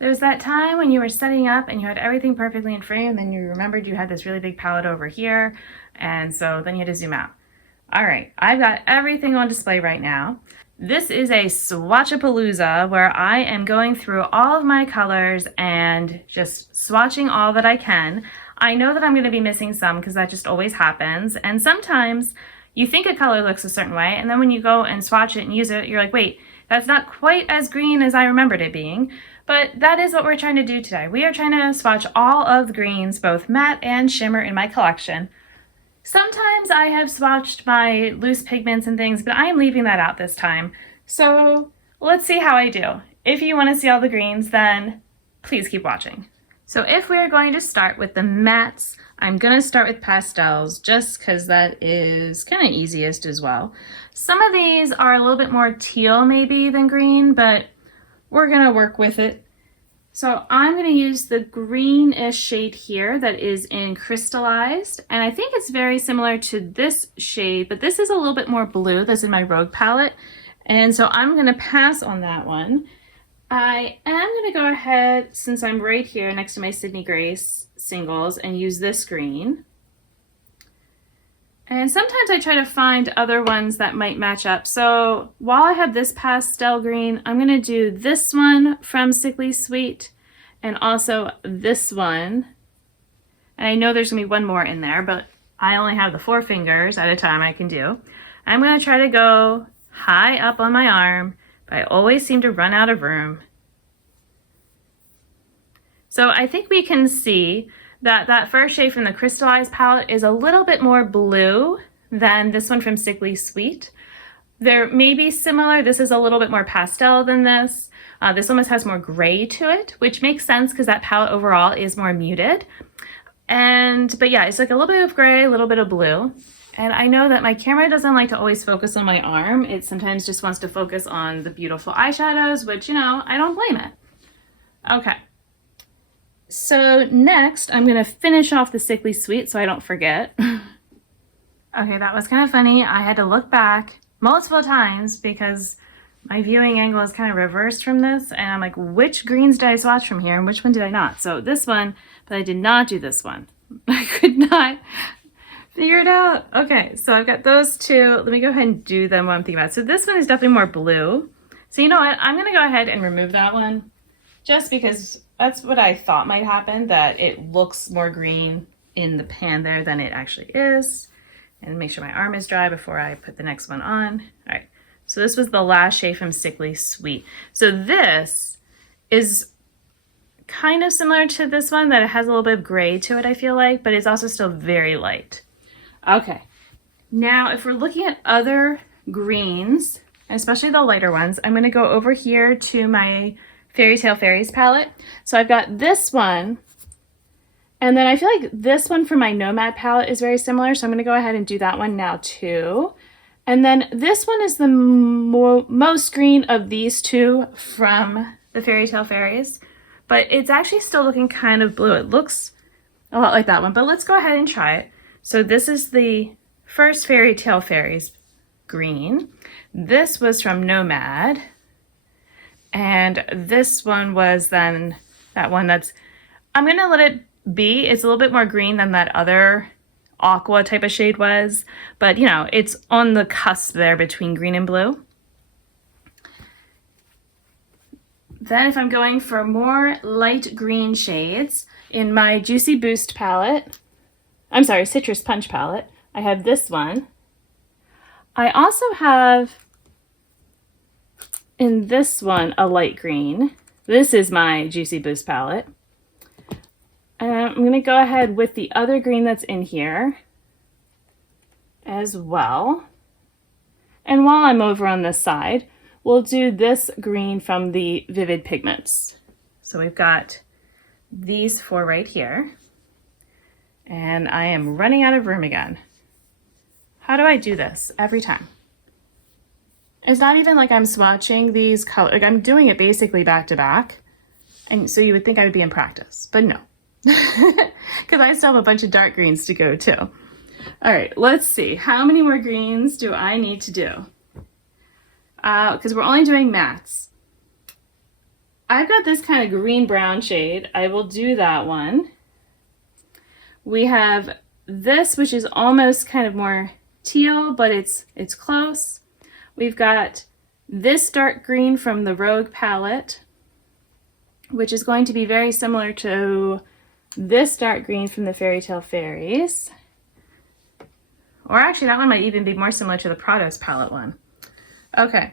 There's that time when you were setting up and you had everything perfectly in frame, and then you remembered you had this really big palette over here, and so then you had to zoom out. All right, I've got everything on display right now. This is a Swatchapalooza where I am going through all of my colors and just swatching all that I can. I know that I'm going to be missing some because that just always happens, and sometimes you think a color looks a certain way, and then when you go and swatch it and use it, you're like, wait, that's not quite as green as I remembered it being. But that is what we're trying to do today. We are trying to swatch all of the greens, both matte and shimmer, in my collection. Sometimes I have swatched my loose pigments and things, but I am leaving that out this time. So let's see how I do. If you want to see all the greens, then please keep watching. So if we're going to start with the mattes, I'm going to start with pastels just because that is kind of easiest as well. Some of these are a little bit more teal maybe than green, but we're going to work with it. So I'm going to use the greenish shade here that is in crystallized, and I think it's very similar to this shade, but this is a little bit more blue that's in my Rogue palette, and so I'm going to pass on that one. I am going to go ahead, since I'm right here next to my Sydney Grace singles, and use this green. And sometimes I try to find other ones that might match up. So while I have this pastel green, I'm going to do this one from Sickly Sweet and also this one. And I know there's going to be one more in there, but I only have the 4 fingers at a time I can do. I'm going to try to go high up on my arm, but I always seem to run out of room. So I think we can see that first shade from the crystallized palette is a little bit more blue than this one from Sickly Sweet. They're maybe similar. This is a little bit more pastel than this. This almost has more gray to it, which makes sense because that palette overall is more muted. But yeah, it's like a little bit of gray, a little bit of blue. And I know that my camera doesn't like to always focus on my arm. It sometimes just wants to focus on the beautiful eyeshadows, which, you know, I don't blame it. Okay. So next, I'm going to finish off the Sickly Sweet so I don't forget. Okay, that was kind of funny. I had to look back multiple times because my viewing angle is kind of reversed from this, and I'm like, which greens did I swatch from here and which one did I not? So this one, but I did not do this one. I could not figure it out. Okay, so I've got those two. Let me go ahead and do them while I'm thinking about it. So this one is definitely more blue. So you know what? I'm going to go ahead and remove that one just because that's what I thought might happen, that it looks more green in the pan there than it actually is. And make sure my arm is dry before I put the next one on. All right, so this was the last shade from Sickly Sweet. So this is kind of similar to this one, that it has a little bit of gray to it, I feel like, but it's also still very light. Okay, now if we're looking at other greens, especially the lighter ones, I'm gonna go over here to my Fairy Tale Fairies palette. So I've got this one, and then I feel like this one from my Nomad palette is very similar, so I'm going to go ahead and do that one now too. And then this one is the most green of these two from the Fairy Tale Fairies, but it's actually still looking kind of blue. It looks a lot like that one, but let's go ahead and try it. So this is the first Fairy Tale Fairies green. This was from Nomad. And this one was then that one that's, I'm going to let it be. It's a little bit more green than that other aqua type of shade was. But, you know, it's on the cusp there between green and blue. Then if I'm going for more light green shades, in my Juicy Boost palette, I'm sorry, Citrus Punch palette, I have this one. I also have in this one a light green. This is my Juicy Boost palette. And I'm going to go ahead with the other green that's in here as well. And while I'm over on this side, we'll do this green from the Vivid Pigments. So we've got these 4 right here. And I am running out of room again. How do I do this every time? It's not even like I'm swatching these colors. Like, I'm doing it basically back to back. And so you would think I would be in practice, but no. Because I still have a bunch of dark greens to go too. All right, let's see. How many more greens do I need to do? Because we're only doing mattes. I've got this kind of green brown shade. I will do that one. We have this, which is almost kind of more teal, but it's close. We've got this dark green from the Rogue palette, which is going to be very similar to this dark green from the Fairy Tale Fairies. Or actually, that one might even be more similar to the Prados palette one. Okay,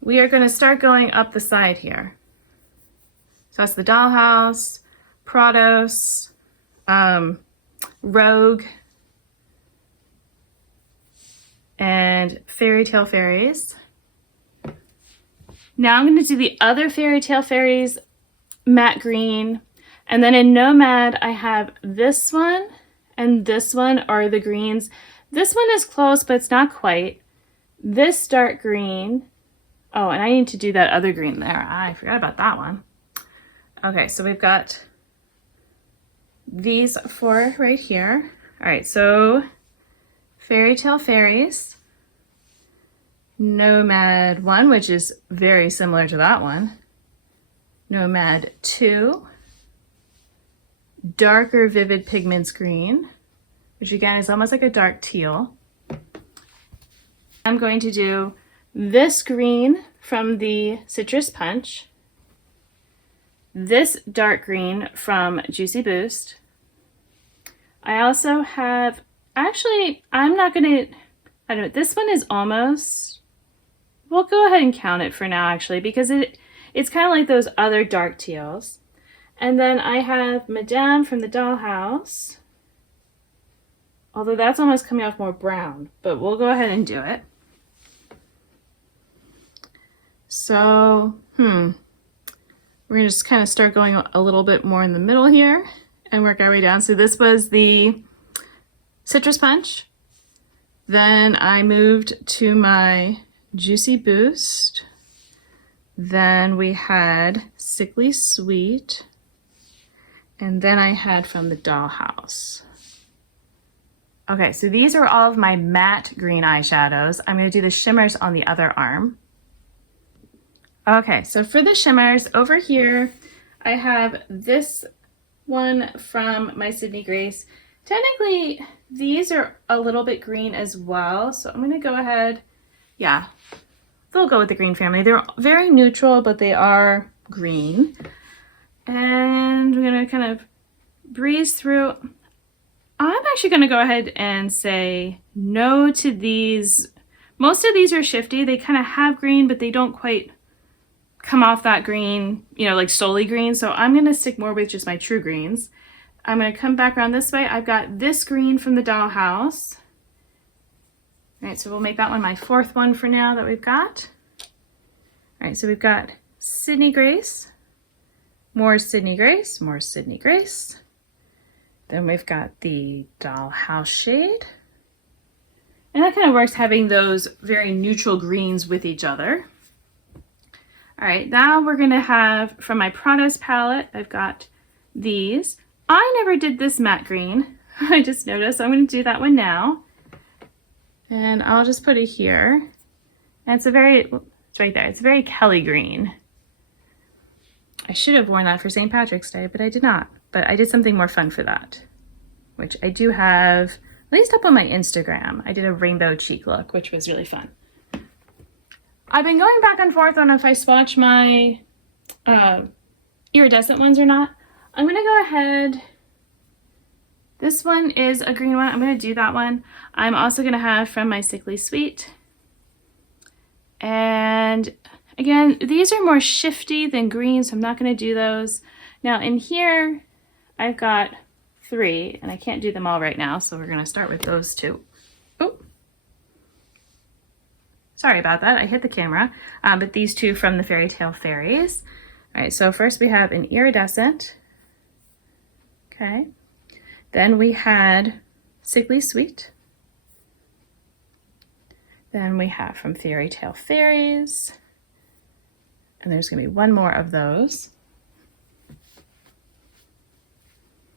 we are going to start going up the side here. So that's the Dollhouse, Prados, Rogue, and Fairy Tale Fairies. Now I'm going to do the other Fairy Tale Fairies matte green, and then in Nomad I have this one and this one are the greens. This one is close, but it's not quite. This dark green. Oh, and I need to do that other green there. I forgot about that one. Okay, so we've got these four right here. All right, so Fairy Tale Fairies, Nomad 1, which is very similar to that one, Nomad 2, darker Vivid Pigments green, which again is almost like a dark teal. I'm going to do this green from the Citrus Punch, this dark green from Juicy Boost. I also have, actually, I'm not gonna, I don't know, this one is almost, we'll go ahead and count it for now actually, because it's kind of like those other dark teals. And then I have Madame from the Dollhouse, although that's almost coming off more brown, but we'll go ahead and do it. So, we're gonna just kind of start going a little bit more in the middle here and work our way down. So this was the Citrus Punch. Then I moved to my Juicy Boost. Then we had Sickly Sweet. And then I had from the Dollhouse. Okay, so these are all of my matte green eyeshadows. I'm gonna do the shimmers on the other arm. Okay, so for the shimmers over here, I have this one from my Sydney Grace. Technically, these are a little bit green as well, so I'm gonna go ahead, yeah, they'll go with the green family. They're very neutral, but they are green. And we're gonna kind of breeze through. I'm actually gonna go ahead and say no to these. Most of these are shifty. They kind of have green, but they don't quite come off that green, you know, like solely green. So I'm gonna stick more with just my true greens. I'm gonna come back around this way. I've got this green from the Dollhouse. All right, so we'll make that one my fourth one for now that we've got. All right, so we've got Sydney Grace, more Sydney Grace, more Sydney Grace. Then we've got the Dollhouse shade. And that kind of works, having those very neutral greens with each other. All right, now we're gonna have, from my Prados palette, I've got these. I never did this matte green. I just noticed, so I'm gonna do that one now. And I'll just put it here. And it's a very, it's right there, it's a very Kelly green. I should have worn that for St. Patrick's Day, but I did not. But I did something more fun for that, which I do have, at least up on my Instagram. I did a rainbow cheek look, which was really fun. I've been going back and forth on if I swatch my iridescent ones or not. I'm gonna go ahead. This one is a green one. I'm gonna do that one. I'm also gonna have from my Sickly Sweet. And again, these are more shifty than green, so I'm not gonna do those. Now in here, I've got 3, and I can't do them all right now, so we're gonna start with those 2. Oh. Sorry about that, I hit the camera. But these 2 from the Fairy Tale Fairies. All right, so first we have an iridescent. Okay. Then we had Sickly Sweet. Then we have from Fairy Tale Fairies. And there's gonna be one more of those.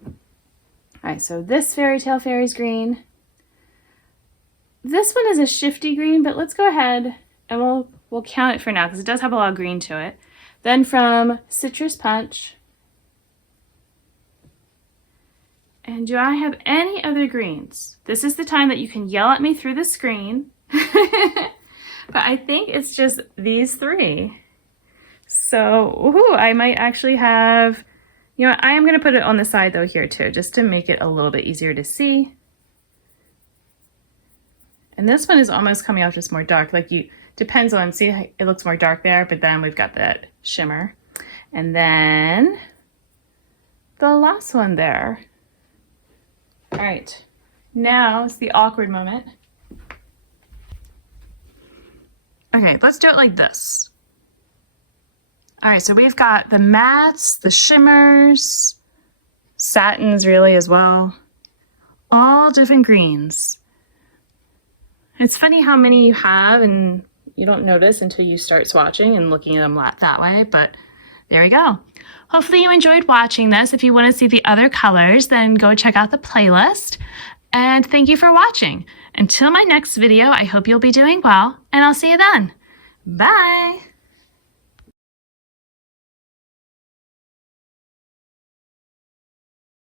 All right, so this Fairy Tale Fairies green. This one is a shifty green, but let's go ahead and we'll count it for now because it does have a lot of green to it. Then from Citrus Punch. And do I have any other greens? This is the time that you can yell at me through the screen. But I think it's just these three. So, ooh, I might actually have, you know, I am going to put it on the side though here too, just to make it a little bit easier to see. And this one is almost coming out just more dark, like depends on, see, it looks more dark there, but then we've got that shimmer. And then the last one there. All right, now it's the awkward moment. Okay, let's do it like this. All right, so we've got the mattes, the shimmers, satins really as well, all different greens. It's funny how many you have and you don't notice until you start swatching and looking at them that way, but there we go. Hopefully you enjoyed watching this. If you want to see the other colors, then go check out the playlist. And thank you for watching. Until my next video, I hope you'll be doing well, and I'll see you then. Bye!